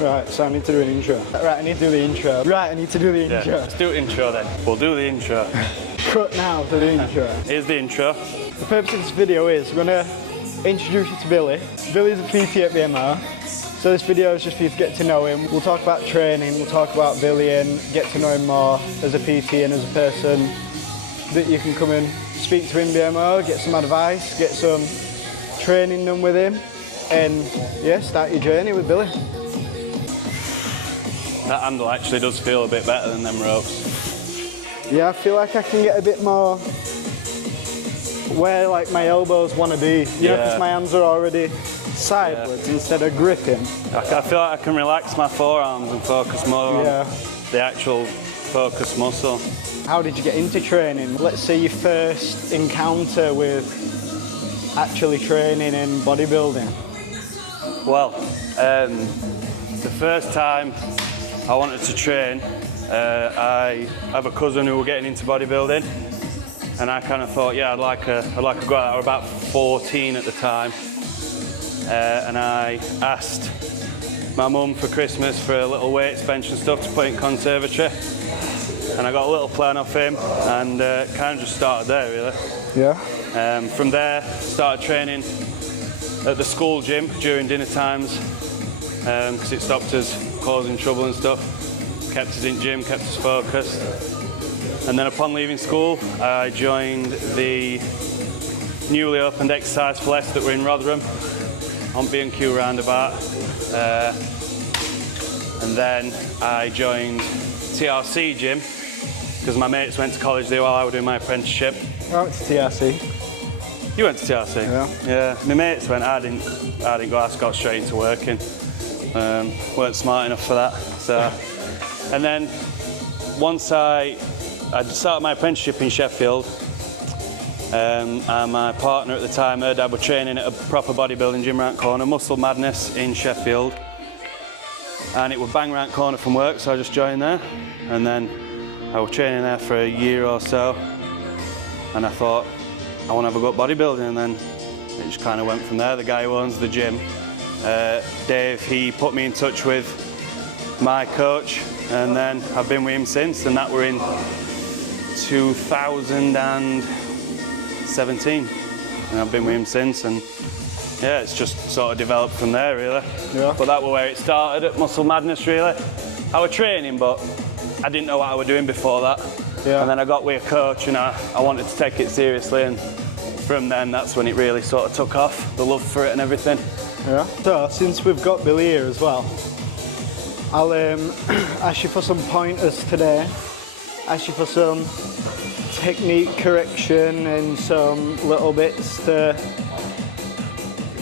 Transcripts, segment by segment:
Right, so I need to do an intro. Right, I need to do the intro. Right, I need to do the intro. Yeah, let's do intro then. We'll do the intro. Cut now to the intro. Here's the intro. The purpose of this video is we're going to introduce you to Billy. Billy's a PT at BMO. So this video is just for you to get to know him. We'll talk about training, we'll talk about Billy and get to know him more as a PT and as a person that you can come and speak to in BMO, get some advice, get some training done with him, and yeah, start your journey with Billy. That handle actually does feel a bit better than them ropes. Yeah, I feel like I can get a bit more where like my elbows want to be. You know, because my hands are already sideways instead of gripping. I feel like I can relax my forearms and focus more on the actual focus muscle. How did you get into training? Let's say your first encounter with actually training in bodybuilding. Well, the first time I wanted to train, I have a cousin who was getting into bodybuilding, and I kind of thought, yeah, I'd like to go out. I was about 14 at the time, and I asked my mum for Christmas for a little weights bench and stuff to put in conservatory, and I got a little plan off him, and kind of just started there, really. Yeah. From there, started training at the school gym during dinner times, because it stopped us causing trouble and stuff, kept us in gym, kept us focused. And then upon leaving school, I joined the newly opened Exercise for Less that were in Rotherham on B&Q roundabout. And then I joined TRC gym because my mates went to college there while I was doing my apprenticeship. I went to TRC. You went to TRC? Yeah. Yeah, my mates went, I didn't go, I got straight into working. Weren't smart enough for that. So, and then once I started my apprenticeship in Sheffield, and my partner at the time, her dad, were training at a proper bodybuilding gym round corner, Muscle Madness in Sheffield, and it was bang round corner from work, so I just joined there, and then I was training there for a year or so, and I thought I want to have a go at bodybuilding, and then it just kind of went from there. The guy who owns the gym, Dave, he put me in touch with my coach, and then I've been with him since, and that were in 2017, and I've been with him since, and yeah, it's just sort of developed from there, really. Yeah. But that was where it started, at Muscle Madness, really. I was training, but I didn't know what I was doing before that. Yeah. And then I got with a coach, and I wanted to take it seriously, and from then, that's when it really sort of took off, the love for it and everything. Yeah. So, since we've got Billy here as well, I'll ask you for some pointers today, ask you for some technique correction and some little bits to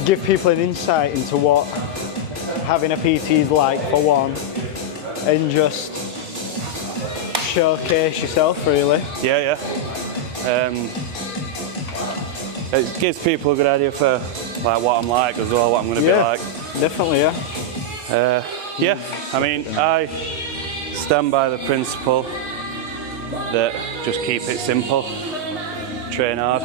give people an insight into what having a PT is like, for one, and just showcase yourself, really. Yeah. It gives people a good idea for like what I'm like as well, what I'm going to be like. Definitely, yeah. Yeah, I mean, I stand by the principle that just keep it simple, train hard,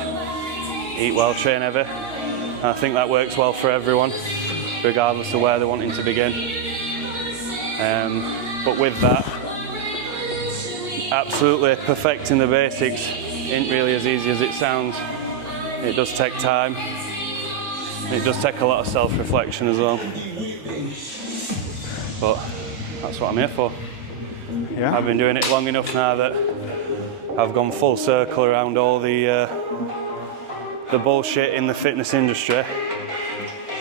eat well, train heavy. And I think that works well for everyone, regardless of where they're wanting to begin. But with that, absolutely perfecting the basics isn't really as easy as it sounds. It does take time. It does take a lot of self-reflection as well. But that's what I'm here for. Yeah. I've been doing it long enough now that I've gone full circle around all the bullshit in the fitness industry,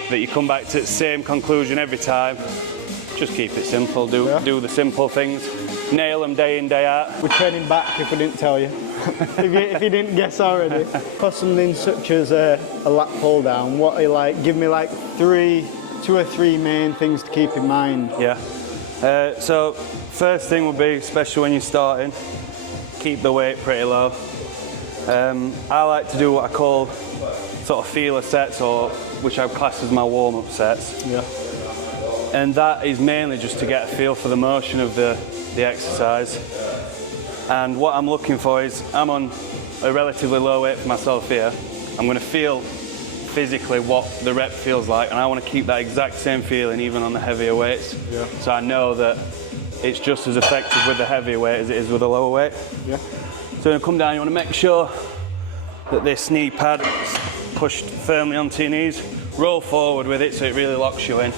that you come back to the same conclusion every time. Just keep it simple, do the simple things, nail them day in, day out. We're training back if we didn't tell you. if you didn't guess already. For something such as a lat pull down, what are you like? Give me like two or three main things to keep in mind. Yeah. So first thing would be, especially when you're starting, keep the weight pretty low. I like to do what I call sort of feeler sets, or which I've classed as my warm-up sets. Yeah. And that is mainly just to get a feel for the motion of the exercise. And what I'm looking for is, I'm on a relatively low weight for myself here. I'm going to feel physically what the rep feels like, and I want to keep that exact same feeling even on the heavier weights. Yeah. So I know that it's just as effective with the heavier weight as it is with the lower weight. Yeah. So when you come down, you want to make sure that this knee pad is pushed firmly onto your knees. Roll forward with it so it really locks you in.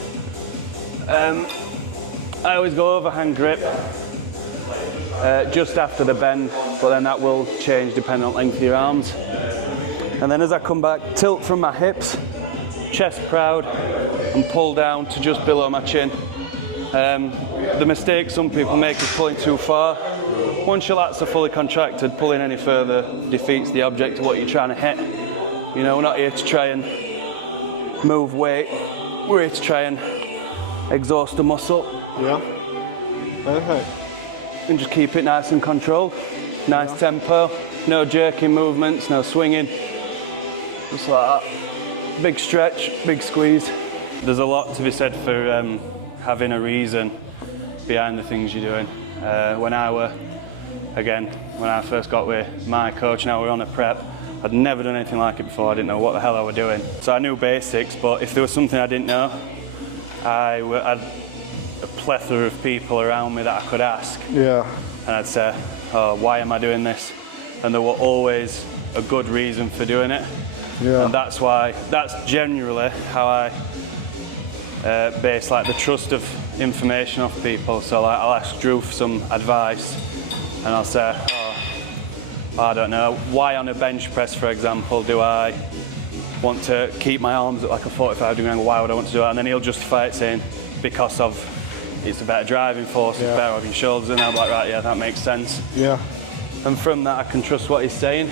I always go overhand grip just after the bend, but then that will change depending on length of your arms. And then as I come back, tilt from my hips, chest proud, and pull down to just below my chin. The mistake some people make is pulling too far. Once your lats are fully contracted, pulling any further defeats the object of what you're trying to hit. You know, we're not here to try and move weight. We're here to try and exhaust the muscle. Yeah. Perfect. And just keep it nice and controlled. Nice tempo. No jerking movements, no swinging. Just like that. Big stretch, big squeeze. There's a lot to be said for having a reason behind the things you're doing. When I first got with my coach, now we're on a prep, I'd never done anything like it before. I didn't know what the hell I was doing. So I knew basics, but if there was something I didn't know, I had a plethora of people around me that I could ask. Yeah. And I'd say, oh, why am I doing this? And there were always a good reason for doing it. Yeah. And that's generally how I base like the trust of information off people. So like I'll ask Drew for some advice and I'll say, I don't know, why on a bench press, for example, do I want to keep my arms at like a 45-degree angle? Why would I want to do that? And then he'll justify it saying, because of it's a better driving force, it's better on your shoulders. And I'm like, right, yeah, that makes sense. Yeah. And from that, I can trust what he's saying.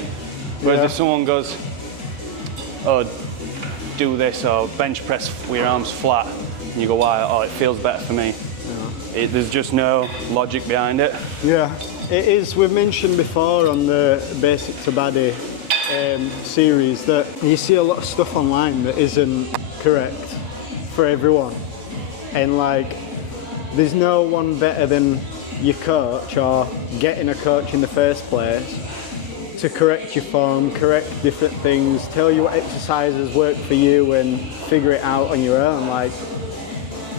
Whereas if someone goes, oh, do this, or bench press with your arms flat, and you go, why? Oh, it feels better for me. Yeah. There's just no logic behind it. Yeah. It is, we've mentioned before on the Basic to Baddie series that you see a lot of stuff online that isn't correct for everyone. And like, there's no one better than your coach or getting a coach in the first place to correct your form, correct different things, tell you what exercises work for you and figure it out on your own. Like,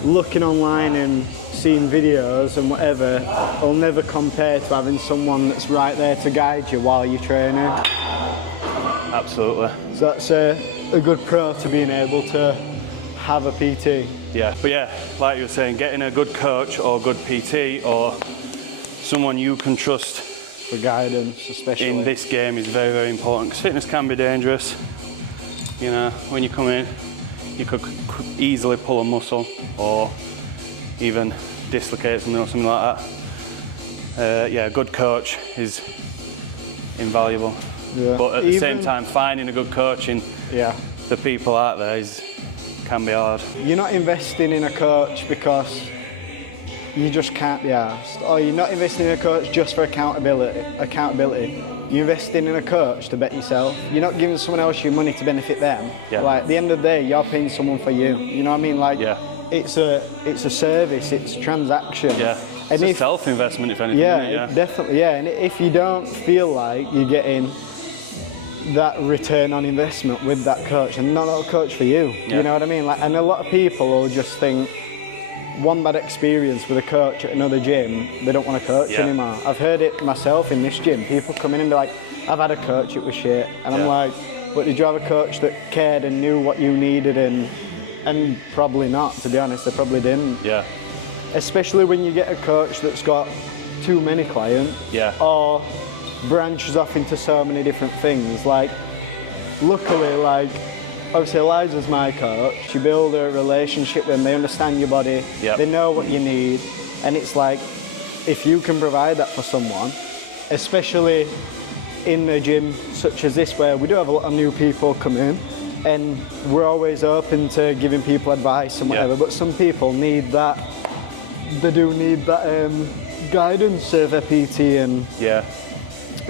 looking online and seeing videos and whatever will never compare to having someone that's right there to guide you while you're training. Absolutely. So that's a good pro to being able to have a PT. Yeah, but yeah, like you were saying, getting a good coach or good PT or someone you can trust for guidance, especially in this game, is very, very important, because fitness can be dangerous. You know, when you come in, you could easily pull a muscle or even dislocate something or something like that. Yeah, a good coach is invaluable. Yeah. But at the same time, finding a good coach in the people out there can be hard. You're not investing in a coach because you just can't be asked, or you're not investing in a coach just for accountability. You're investing in a coach to bet yourself. You're not giving someone else your money to benefit them. Yeah. Like, at the end of the day, you're paying someone for you. You know what I mean? Like, it's a service, it's a transaction. Yeah, it's a self-investment, if anything. Yeah, definitely, yeah. And if you don't feel like you're getting that return on investment with that coach, and not a coach for you, you know what I mean? Like, and a lot of people will just think, one bad experience with a coach at another gym, they don't want to coach anymore. I've heard it myself in this gym. People come in and be like, I've had a coach, it was shit. And I'm like, but did you have a coach that cared and knew what you needed? And probably not, to be honest, they probably didn't. Yeah. Especially when you get a coach that's got too many clients or branches off into so many different things. Like, luckily, like, obviously Eliza's my coach. You build a relationship with them, they understand your body, they know what you need, and it's like, if you can provide that for someone, especially in a gym such as this where we do have a lot of new people come in, and we're always open to giving people advice and whatever, but some people need that, they do need that guidance of a PT, and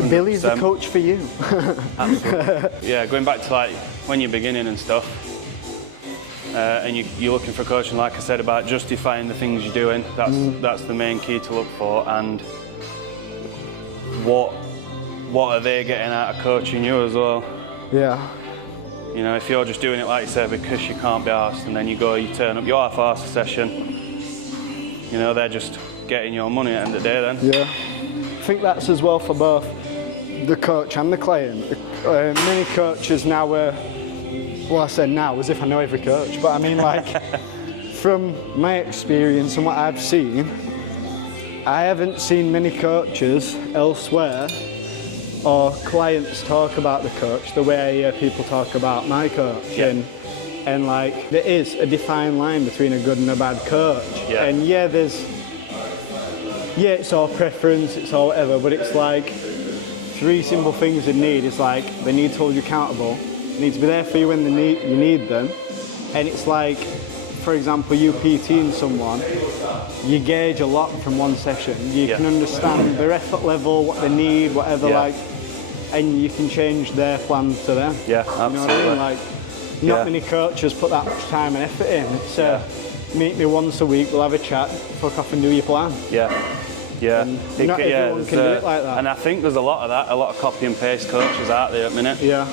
Billy's the coach for you. Absolutely. Yeah, going back to like when you're beginning and stuff, and you're looking for a coach, and like I said about justifying the things you're doing, that's the main key to look for. And what are they getting out of coaching you as well? Yeah. You know, if you're just doing it like you said because you can't be arsed, and then you turn up your half-arsed session, you know, they're just getting your money at the end of the day then. Yeah. I think that's as well for both the coach and the client. Many coaches now well, I said now as if I know every coach, but I mean like from my experience and what I've seen, I haven't seen many coaches elsewhere or clients talk about the coach the way I hear people talk about my coach. Yeah. And like there is a defined line between a good and a bad coach. Yeah. And it's all preference, it's all whatever, but it's like 3 simple things they need. It's like they need to hold you accountable, they need to be there for you when you need them, and it's like, for example, you PTing someone, you gauge a lot from one session. You can understand their effort level, what they need, whatever, like, and you can change their plan to them. Yeah, absolutely. You know what I mean? Like, not many coaches put that much time and effort in. It's meet me once a week, we'll have a chat, fuck off and do your plan. Yeah. Yeah. Not everyone can do it like that. And I think there's a lot of that, a lot of copy and paste coaches out there at the minute. Yeah.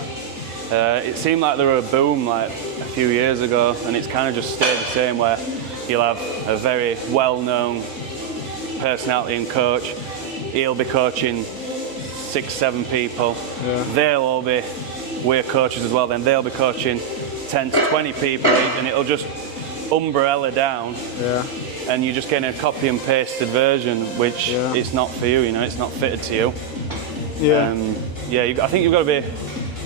It seemed like there were a boom like a few years ago, and it's kind of just stayed the same, where you'll have a very well-known personality and coach. He'll be coaching 6, 7 people. Yeah. They'll all be, we're coaches as well, then they'll be coaching 10 to 20 people, and it'll just umbrella down. Yeah. And you're just getting a copy and pasted version, which it's not for you, you know, it's not fitted to you. Yeah. I think you've got to be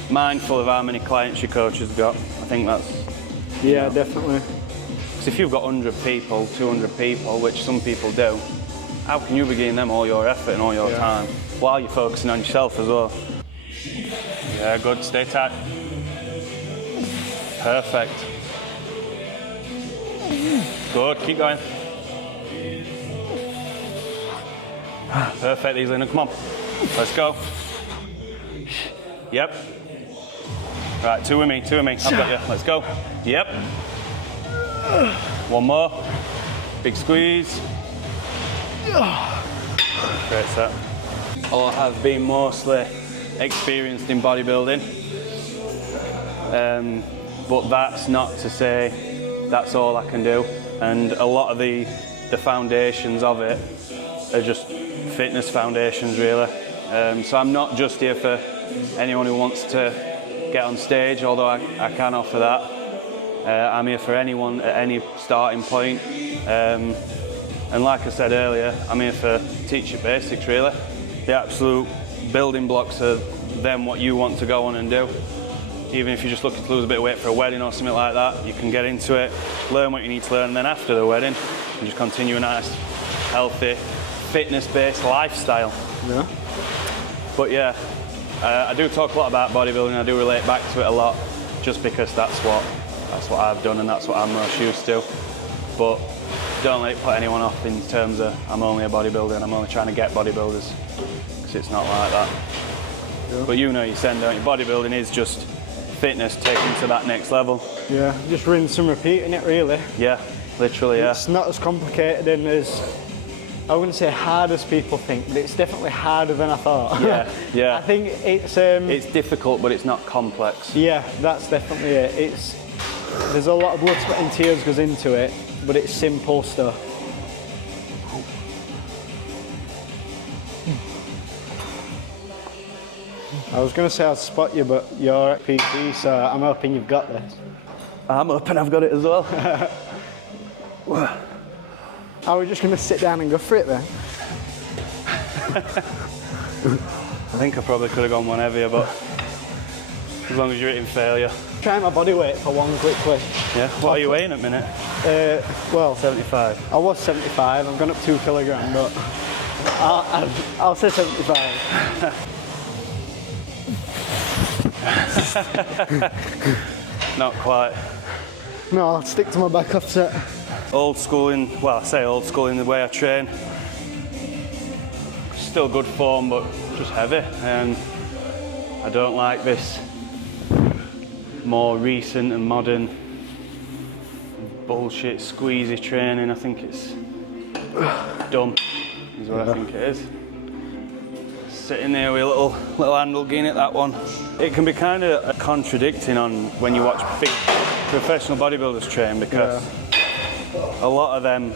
mindful of how many clients your coach has got. I think that's... Yeah, definitely. Because if you've got 100 people, 200 people, which some people do, how can you be giving them all your effort and all your time while you're focusing on yourself as well? Yeah, good. Stay tight. Perfect. Good. Keep going. Perfect, Evelyn. Come on. Let's go. Yep. Right, 2 with me, 2 with me. I've got you. Let's go. Yep. 1 more. Big squeeze. Great set. I have been mostly experienced in bodybuilding, but that's not to say that's all I can do. And a lot of the foundations of it are just fitness foundations, really. So I'm not just here for anyone who wants to get on stage, although I can offer that. I'm here for anyone at any starting point. And like I said earlier, I'm here for teach you basics, really. The absolute building blocks are then what you want to go on and do. Even if you're just looking to lose a bit of weight for a wedding or something like that, you can get into it, learn what you need to learn, and then after the wedding, you can just continue a nice, healthy, fitness-based lifestyle. Yeah. But yeah, I do talk a lot about bodybuilding. I do relate back to it a lot, just because that's what I've done and that's what I'm most used to. But don't let it put anyone off in terms of I'm only a bodybuilder and I'm only trying to get bodybuilders, because it's not like that. Yeah. But you know your send, don't you? Bodybuilding is just fitness taken to that next level. Yeah, just rinse and repeat in it, really. Yeah, literally, yeah. It's not as complicated and as, I wouldn't say hard as people think, but it's definitely harder than I thought. Yeah, yeah. I think it's... it's difficult, but it's not complex. Yeah, that's definitely it. There's a lot of blood, sweat and tears goes into it, but it's simple stuff. I was going to say I'll spot you, but you're at PT, so I'm hoping you've got this. I'm hoping I've got it as well. Are we just going to sit down and go for it then? I think I probably could have gone one heavier, but as long as you're hitting failure. Try my body weight for one quickly. Yeah, what are you weighing at the minute? Well, 75. I was 75, I've gone up 2 kilograms, but I'll say 75. Not quite. No, I'll stick to my back offset. Old school in, well, I say old school in the way I train. Still good form, but just heavy. And I don't like this more recent and modern bullshit squeezy training. I think it's dumb, is what I think it is. sitting there with a little handle getting at that one. It can be kind of contradicting on when you watch big professional bodybuilders train, because a lot of them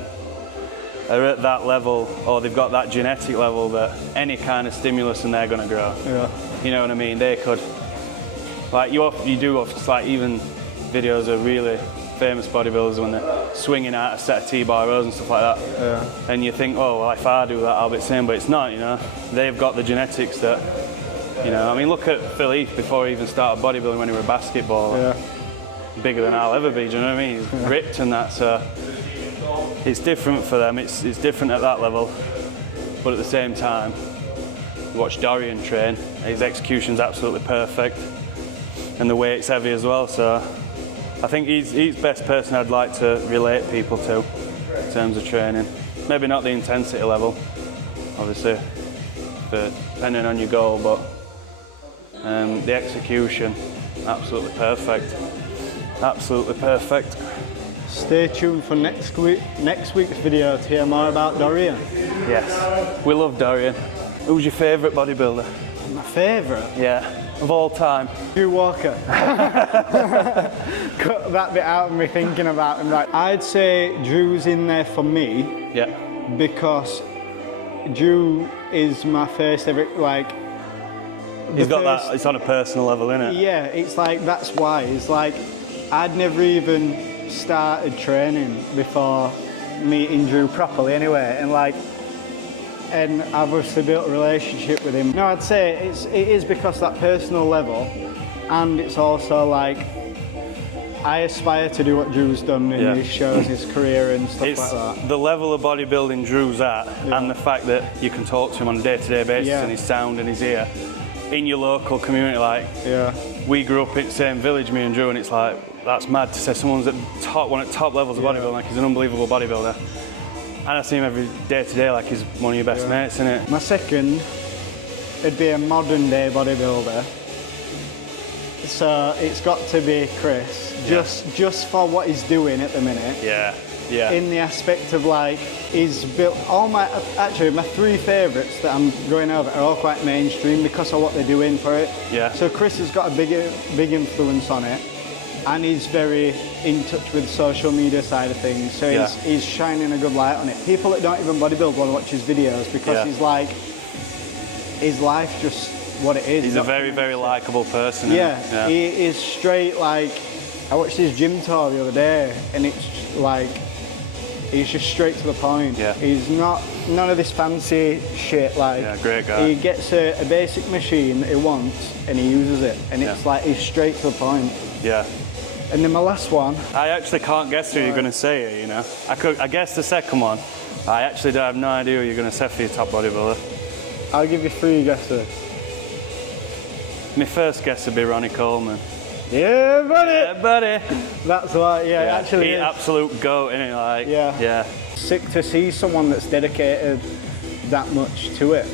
are at that level, or they've got that genetic level that any kind of stimulus and they're going to grow. Yeah. You know what I mean? They could, like you do, like even videos of really famous bodybuilders when they're swinging out a set of T-bar rows and stuff like that. Yeah. And you think, oh, well, if I do that, I'll be the same, but it's not, you know. They've got the genetics that, you know, I mean, look at Phil Heath before he even started bodybuilding when he was a basketballer. Yeah. Bigger than I'll ever be, do you know what I mean? He's ripped and that, so it's different for them, it's different at that level. But at the same time, you watch Dorian train, his execution's absolutely perfect, and the weight's heavy as well, so I think he's the best person I'd like to relate people to in terms of training. Maybe not the intensity level, obviously, depending on your goal, but the execution, absolutely perfect. Absolutely perfect. Stay tuned for next week's video to hear more about Dorian. Yes, we love Dorian. Who's your favourite bodybuilder? My favourite? Yeah, of all time. Drew Walker. Cut that bit out of me thinking about him. Like, I'd say Drew's in there for me. Yeah. Because Drew is my first ever, like... He's got that, it's on a personal level, isn't it? Yeah, it's like, that's why. It's like, I'd never even started training before meeting Drew properly anyway. And I've obviously built a relationship with him. No, I'd say it is because that personal level, and it's also like, I aspire to do what Drew's done in his shows, his career and stuff like that. The level of bodybuilding Drew's at, and the fact that you can talk to him on a day-to-day basis, and his sound and his ear, in your local community, like, we grew up in the same village, me and Drew, and it's like, that's mad to say someone's at one of the top levels of bodybuilding, like he's an unbelievable bodybuilder. And I see him every day to day like he's one of your best mates, isn't it? My second, it'd be a modern day bodybuilder. So it's got to be Chris, just for what he's doing at the minute. Yeah, yeah. In the aspect of like, he's built my three favourites that I'm going over are all quite mainstream because of what they're doing for it. Yeah. So Chris has got a big influence on it. And he's very in touch with social media side of things, so he's shining a good light on it. People that don't even bodybuild want to watch his videos because he's like, his life just what it is. He's a very, very likeable person. Yeah, he is straight like, I watched his gym tour the other day and it's like, he's just straight to the point. Yeah. He's not, none of this fancy shit like. Yeah, great guy. He gets a basic machine that he wants and he uses it and it's like, he's straight to the point. Yeah. And then my last one. I actually can't guess who you're going to say here, you know. I guess the second one. I actually have no idea who you're going to say for your top bodybuilder. I'll give you three guesses. My first guess would be Ronnie Coleman. Yeah, buddy! Yeah, buddy! That's right, actually. He's absolute goat, isn't he? Like, yeah. Sick to see someone that's dedicated that much to it.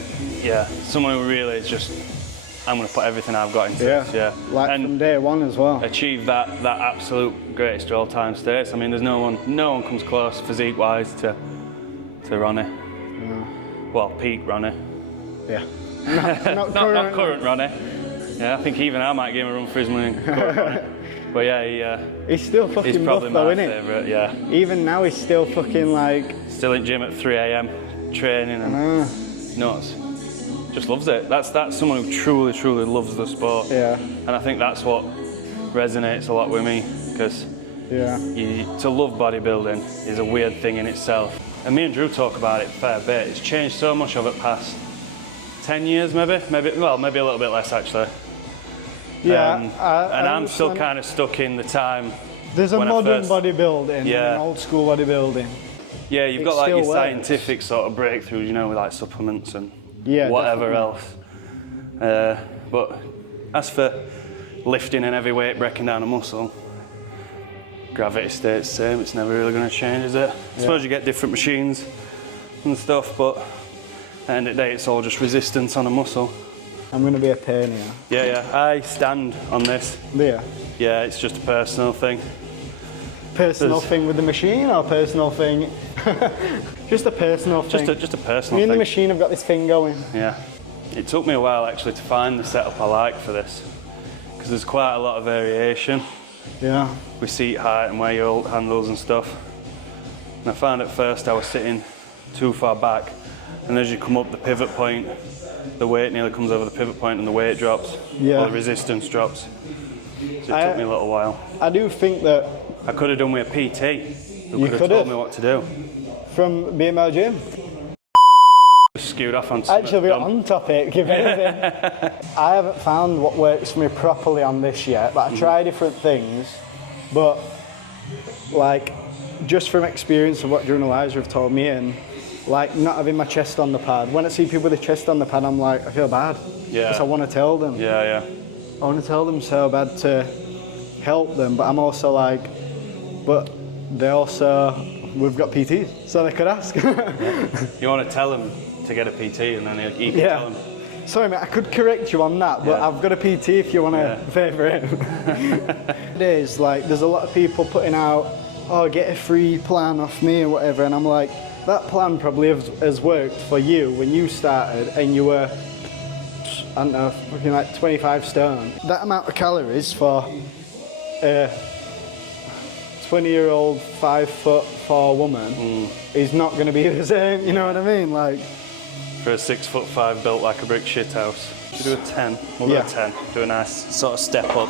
Yeah, someone who really is just, I'm going to put everything I've got into this. Yeah. Like and from day one as well. Achieve that absolute greatest of all time status. I mean, there's no one comes close physique-wise to Ronnie. No. Well, peak Ronnie. Yeah. Not current Ronnie. Yeah, I think even I might give him a run for his money. But yeah, he's still fucking he's probably buff though, my isn't favourite, yeah. Even now he's still fucking like... Still in gym at 3 AM, training and nuts. Just loves it. That's someone who truly, truly loves the sport. Yeah. And I think that's what resonates a lot with me, because to love bodybuilding is a weird thing in itself. And me and Drew talk about it a fair bit. It's changed so much over the past 10 years maybe a little bit less actually. Yeah. And I'm still kind of stuck in the time. There's a modern bodybuilding and an old school bodybuilding. Yeah, you've got like your scientific sort of breakthroughs, you know, with like supplements and whatever else. But as for lifting and heavy weight, breaking down a muscle, gravity stays the same. It's never really going to change, is it? I suppose you get different machines and stuff, but at the end of the day, it's all just resistance on a muscle. I'm going to be a pain here. Yeah. I stand on this. Yeah. Yeah, it's just a personal thing. Personal thing with the machine, or personal thing? Just a personal thing. Just a personal thing. Me and the machine have got this thing going. Yeah. It took me a while actually to find the setup I like for this, because there's quite a lot of variation. Yeah. With seat height and where you hold handles and stuff. And I found at first I was sitting too far back, and as you come up the pivot point, the weight nearly comes over the pivot point and the weight drops, or the resistance drops. So it took me a little while. I do think that I could have done with a PT who you could have told me what to do. From BML Gym. Skewed off on Actually, we're on topic, if anything. I haven't found what works for me properly on this yet, but I try different things. But, like, just from experience of what Drew and Eliza have told me, and like not having my chest on the pad. When I see people with a chest on the pad, I'm like, I feel bad. Yeah. Because I want to tell them. Yeah. I want to tell them so bad to help them, but I'm also like, but they also, we've got PTs, so they could ask. You want to tell them to get a PT, and then you can tell them. Sorry mate, I could correct you on that, but I've got a PT if you want to favour it. It is like, there's a lot of people putting out, oh, get a free plan off me or whatever, and I'm like, that plan probably has worked for you when you started and you were, I don't know, fucking like 25 stone. That amount of calories for a 20-year-old 5'4" woman is not going to be the same, you know what I mean? Like, for a 6'5" built like a brick shit house. Should we do a 10? We'll do a 10. Do a nice sort of step up.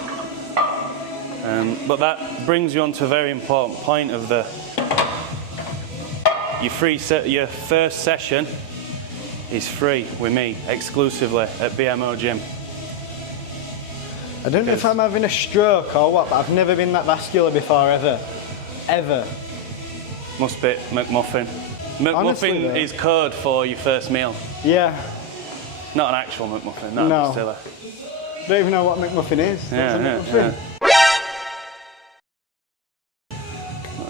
But that brings you on to a very important point of your first session is free with me exclusively at BMO Gym. I don't know if I'm having a stroke or what, but I've never been that vascular before, ever. Ever. Must be McMuffin. McMuffin is code for your first meal. Yeah. Not an actual McMuffin, no. No. Still Don't even know what McMuffin is. Yeah.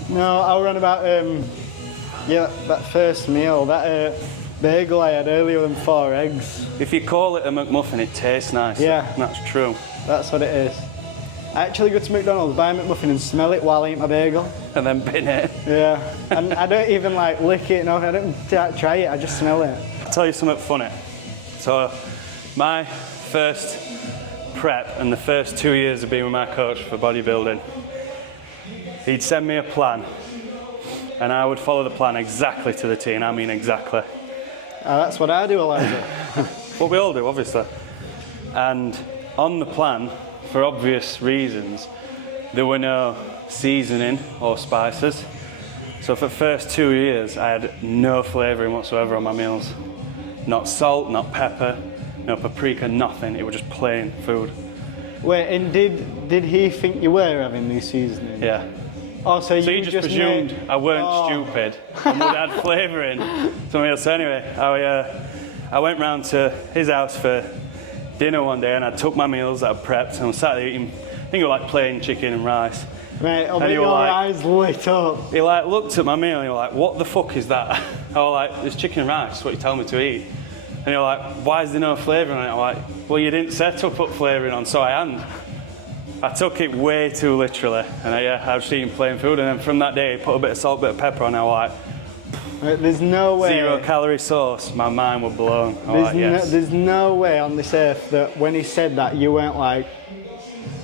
No, I ran about, that first meal, that bagel I had earlier with 4 eggs. If you call it a McMuffin, it tastes nice. Yeah. That's true. That's what it is. I actually go to McDonald's, buy a McMuffin and smell it while I eat my bagel. And then bin it. Yeah. And I don't even like lick it, no, I don't try it, I just smell it. I'll tell you something funny. So, my first prep and the first 2 years of being with my coach for bodybuilding, he'd send me a plan and I would follow the plan exactly to the T, and I mean exactly. That's what I do, Eliza. What we all do, obviously. And on the plan, for obvious reasons, there were no seasoning or spices. So for the first 2 years, I had no flavouring whatsoever on my meals. Not salt, not pepper, no paprika, nothing. It was just plain food. Wait, and did he think you were having these seasonings? Yeah. Oh, so he just presumed I weren't stupid and would add flavour in something else. So anyway, I went round to his house for dinner one day, and I took my meals that I prepped and I was sat there eating, I think it was like plain chicken and rice. Mate, your eyes lit up. He like looked at my meal and he was like, what the fuck is that? I was like, there's chicken and rice, what you tell me to eat. And he was like, why is there no flavour on it? I'm like, well, you didn't set to put flavouring on, so I hadn't. I took it way too literally, and I was eating plain food, and then from that day, put a bit of salt, a bit of pepper on, and I was like, there's no way. 0 calorie sauce, my mind was blown. There's no way on this earth that when he said that, you weren't like.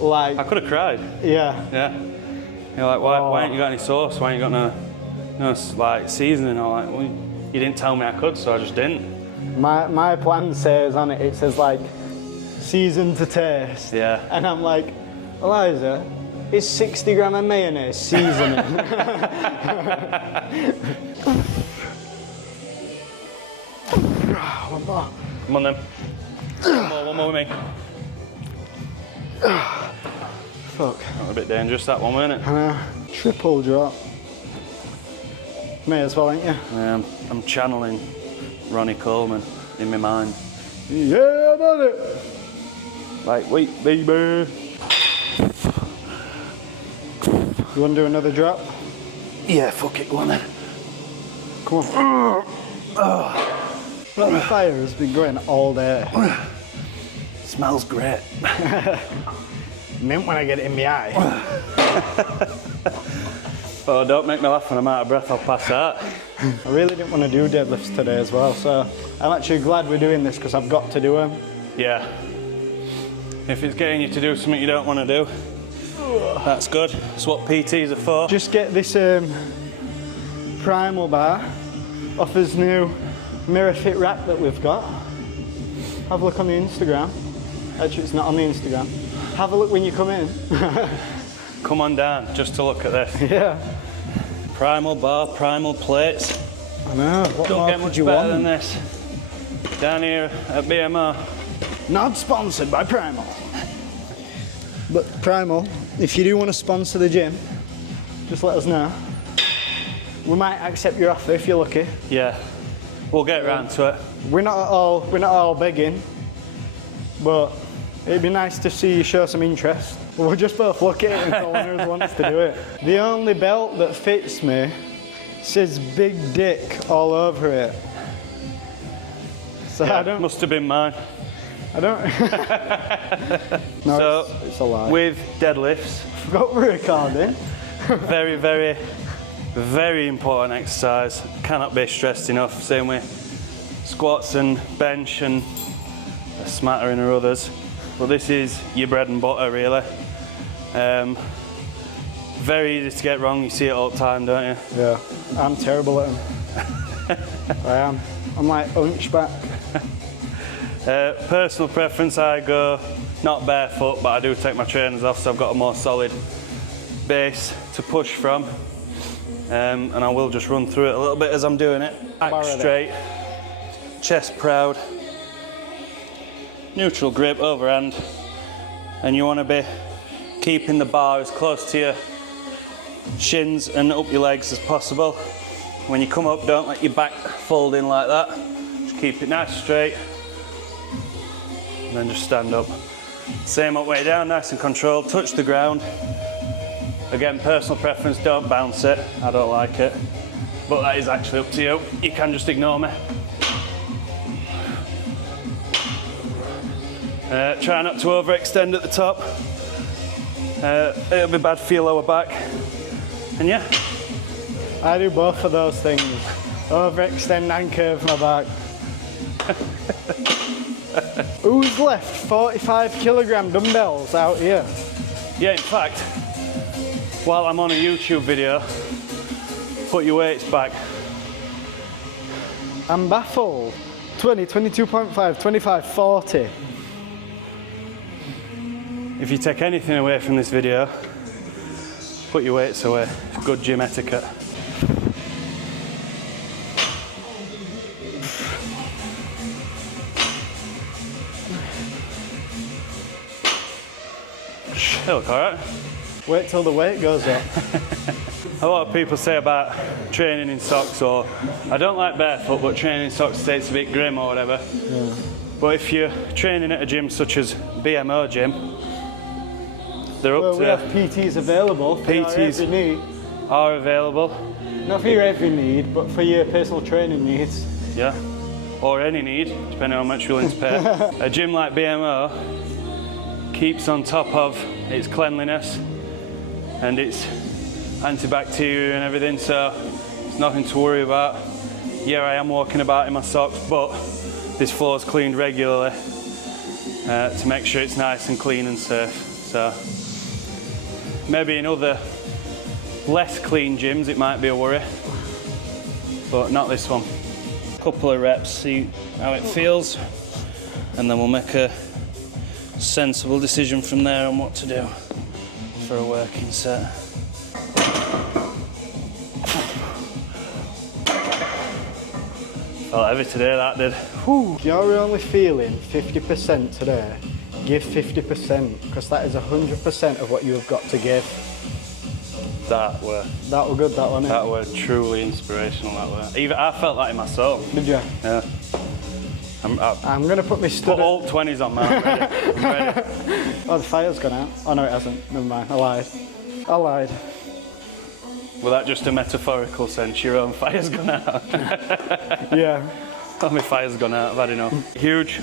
I could have cried. Yeah. Yeah. You're like, why ain't you got any sauce? Why ain't you got no like seasoning? I'm like, well, you didn't tell me I could, so I just didn't. My plan says on it, like, season to taste. Yeah. And I'm like, Eliza, is 60 gram of mayonnaise seasoning? One more. Come on then. One more with me. Fuck. Not a bit dangerous, that one, wasn't it? I know. Triple drop. May as well, ain't you? I'm channeling Ronnie Coleman in my mind. Yeah, about it. Like, wait, baby. You want to do another drop? Yeah, fuck it, go on then. Come on. Well, the fire has been going all day. Smells great. Mint when I get it in my eye. Oh, don't make me laugh when I'm out of breath, I'll pass out. I really didn't want to do deadlifts today as well, so I'm actually glad we're doing this because I've got to do them. Yeah. If it's getting you to do something you don't want to do, that's good. That's what PTs are for. Just get this Primal bar off his new Mirror Fit rack that we've got. Have a look on the Instagram. Actually, it's not on the Instagram. Have a look when you come in. Come on down just to look at this. Yeah. Primal bar, primal plates. I know. What Don't more get could much you better want? than this. Down here at BMR. Not sponsored by Primal. But Primal, if you do want to sponsor the gym, just let us know. We might accept your offer if you're lucky. Yeah. We'll get round to it. We're not all begging, but it'd be nice to see you show some interest. We'll just both look at it and no one else wants to do it. The only belt that fits me says big dick all over it. So Yeah, I don't. Must have been mine. I don't. No, So, it's a lie. with deadlifts, Forgot we're recording. very, very, very important exercise. Cannot be stressed enough. Same with squats and bench and a smattering of others. But this is your bread and butter, really. Very easy to get wrong. You see it all the time, don't you? Yeah, I'm terrible at them. I am. I'm like hunchback. Personal preference, I go not barefoot, but I do take my trainers off, so I've got a more solid base to push from. And I will just run through it a little bit as I'm doing it. Back straight, chest proud, neutral grip overhand, and you want to be keeping the bar as close to your shins and up your legs as possible. When you come up, don't let your back fold in like that. Just keep it nice and straight, and then just stand up. Same up, way down, nice and controlled, touch the ground. Again, personal preference, don't bounce it, I don't like it. But that is actually up to you. You can just ignore me. Try not to overextend at the top. It'll be bad for your lower back. And yeah. I do both of those things. Overextend and curve my back. Who's left 45 kilogram dumbbells out here? Yeah, in fact, while I'm on a YouTube video, put your weights back. I'm baffled. 20, 22.5, 25, 40. If you take anything away from this video, put your weights away. It's good gym etiquette. They look alright. Wait till the weight goes up. A lot of people say about training in socks, or I don't like barefoot, but training in socks stays a bit grim or whatever. Yeah. But if you're training at a gym such as BMO gym, they're up Well, to we have PTs available for your PTs every need. are available. Not for your every need, but for your personal training needs. Yeah, or any need, depending on how much you're willing to pay. A gym like BMO keeps on top of its cleanliness and its antibacterial and everything, so it's nothing to worry about. Yeah, I am walking about in my socks, but this floor's cleaned regularly to make sure it's nice and clean and safe. So maybe in other less clean gyms it might be a worry, but not this one. Couple of reps, see how it feels, and then we'll make a sensible decision from there on what to do for a working set. Felt heavy today, that did. Whew. If you're only feeling 50% today, give 50%, because that is 100% of what you have got to give. That were Good, that one. that were truly inspirational. That were. Even I felt that in my soul. Did you? Yeah. I'm going to put my Put stud. all 20s on, man. I'm ready. Oh, the fire's gone out. Oh no, it hasn't. Never mind. I lied. Was that just a metaphorical sense? Your own fire's gone out. Yeah. Oh, my fire's gone out. I've had enough. Huge.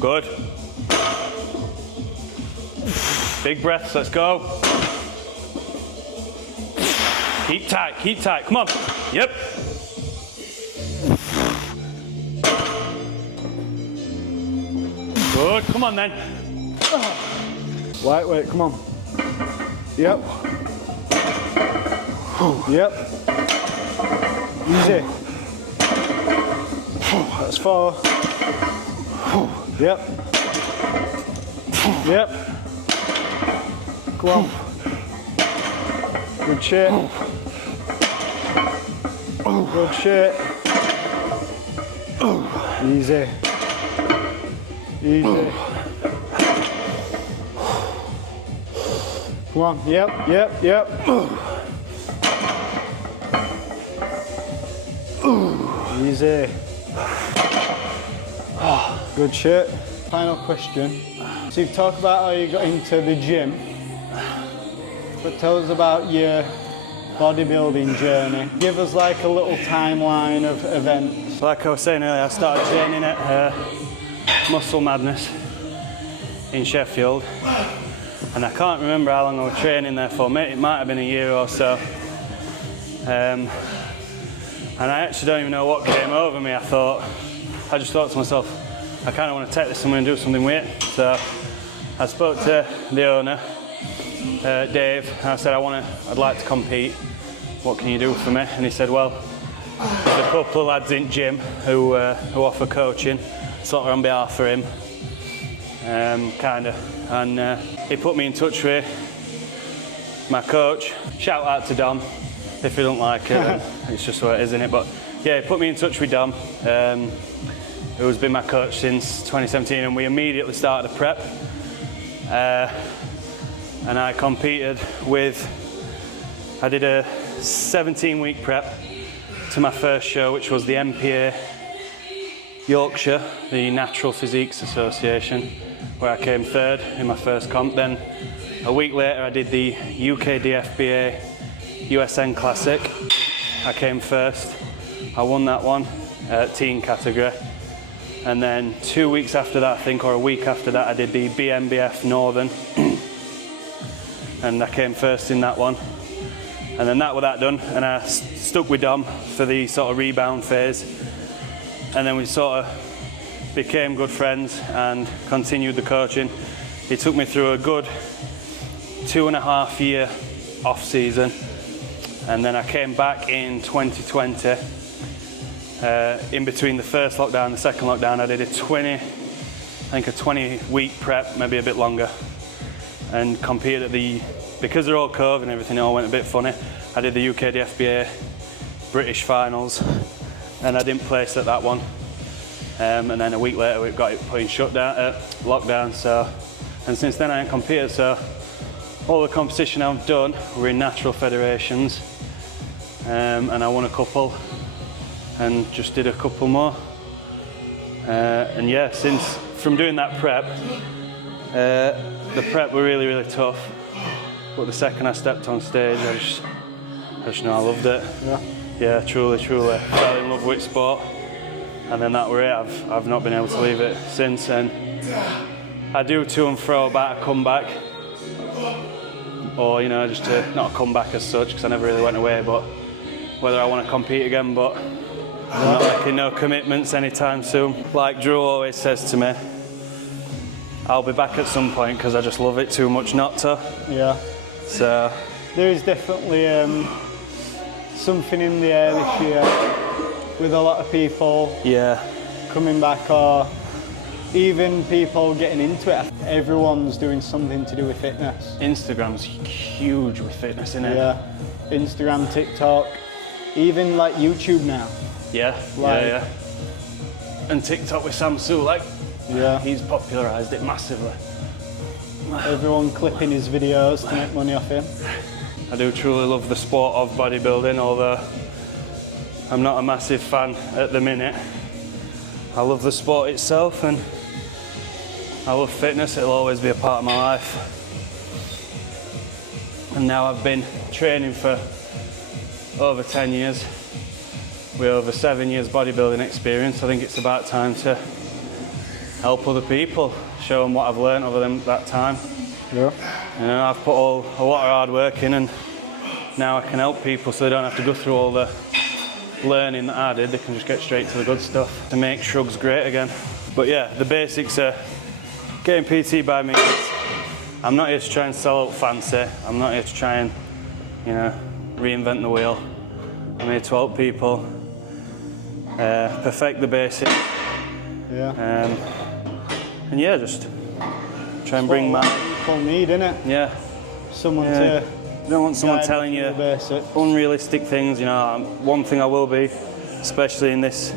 Good. Big breaths, let's go. Keep tight, come on. Yep. Good, come on then. Lightweight, come on. Yep. Yep. Easy. That's 4. Yep. Yep. Come on. Good shit. Good shit. Easy. Easy. Come on. Yep. Easy. Good shit. Final question. So you've talked about how you got into the gym, but tell us about your bodybuilding journey. Give us like a little timeline of events. Like I was saying earlier, I started training at Muscle Madness in Sheffield, and I can't remember how long I was training there for. It might have been a year or so. And I actually don't even know what came over me. I just thought to myself, I kind of want to take this somewhere and do something with it. So I spoke to the owner, Dave, and I said, I'd like to compete. What can you do for me? And he said, well, there's a couple of lads in gym who offer coaching, sort of on behalf of him, kind of. And he put me in touch with my coach. Shout out to Dom. If you don't like it, then it's just what it is, isn't it? But yeah, he put me in touch with Dom, who's been my coach since 2017, and we immediately started a prep. And I competed I did a 17-week prep to my first show, which was the MPA Yorkshire, the Natural Physiques Association, where I came 3rd in my first comp. Then a week later I did the UK DFBA USN Classic. I came 1st. I won that one, teen category. And then 2 weeks after that, I think, or a week after that, I did the BMBF Northern. And I came 1st in that one. And then that was that done, and I stuck with Dom for the sort of rebound phase. And then we sort of became good friends and continued the coaching. He took me through a good 2.5 year off season. And then I came back in 2020. In between the first lockdown and the second lockdown, I did a 20-week prep, maybe a bit longer, and competed at because they're all COVID and everything, it all went a bit funny. I did the UK DFBA British finals, and I didn't place at that one. And then a week later, we got it put in lockdown. So, and since then I ain't competed. So all the competition I've done were in natural federations, and I won a couple. And just did a couple more. And yeah, from doing that prep, the prep were really, really tough. But the second I stepped on stage, I just know I loved it. Yeah, truly fell in love with sport. And then that were it. I've not been able to leave it since. And I do to and fro about a comeback, or just not a comeback as such, because I never really went away. But whether I want to compete again, but I'm not making no commitments anytime soon. Like Drew always says to me, I'll be back at some point because I just love it too much not to. Yeah. So there is definitely something in the air this year with a lot of people coming back, or even people getting into it. Everyone's doing something to do with fitness. Instagram's huge with fitness, isn't it? Yeah. Instagram, TikTok, even like YouTube now. Yeah. And TikTok with Samsu, he's popularised it massively. Everyone clipping his videos to make money off him. I do truly love the sport of bodybuilding, although I'm not a massive fan at the minute. I love the sport itself, and I love fitness. It'll always be a part of my life. And now I've been training for over 10 years. With over 7 years bodybuilding experience, I think it's about time to help other people, show them what I've learned over that time. Yeah. You know, I've put a lot of hard work in, and now I can help people so they don't have to go through all the learning that I did. They can just get straight to the good stuff to make shrugs great again. But yeah, the basics are getting PT by me. I'm not here to try and sell out fancy. I'm not here to try and, you know, reinvent the wheel. I'm here to help people perfect the basics. Yeah. And yeah, just try and bring my... People need, innit? Yeah. Someone Yeah. to... You don't want someone telling you unrealistic things, you know. One thing I will be, especially in this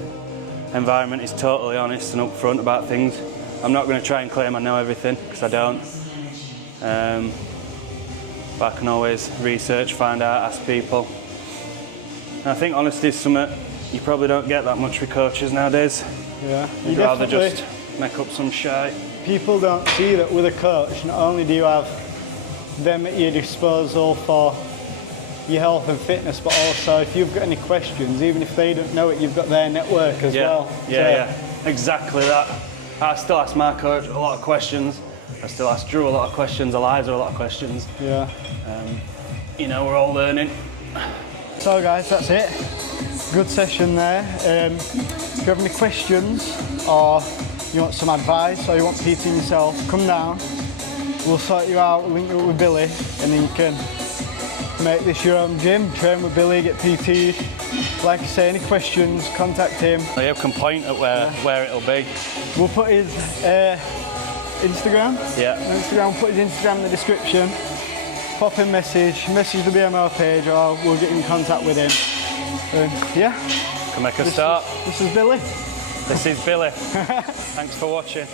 environment, is totally honest and upfront about things. I'm not going to try and claim I know everything, because I don't. But I can always research, find out, ask people. And I think honesty is something you probably don't get that much with coaches nowadays. Yeah. You'd rather just make up some shite. People don't see that with a coach, not only do you have them at your disposal for your health and fitness, but also if you've got any questions, even if they don't know it, you've got their network as well. Yeah, exactly that. I still ask my coach a lot of questions. I still ask Drew a lot of questions, Eliza a lot of questions. Yeah. You know, we're all learning. So guys, that's it. Good session there. If you have any questions or you want some advice or you want PT yourself, come down. We'll sort you out, link you up with Billy, and then you can make this your own gym, train with Billy, get PT. Like I say, any questions, contact him. You can point at where it'll be. We'll put his Instagram. Yeah. We'll put his Instagram in the description. Pop him message the BMO page, or we'll get in contact with him. Yeah. Can make a start. This is Billy. This is Billy. Thanks for watching.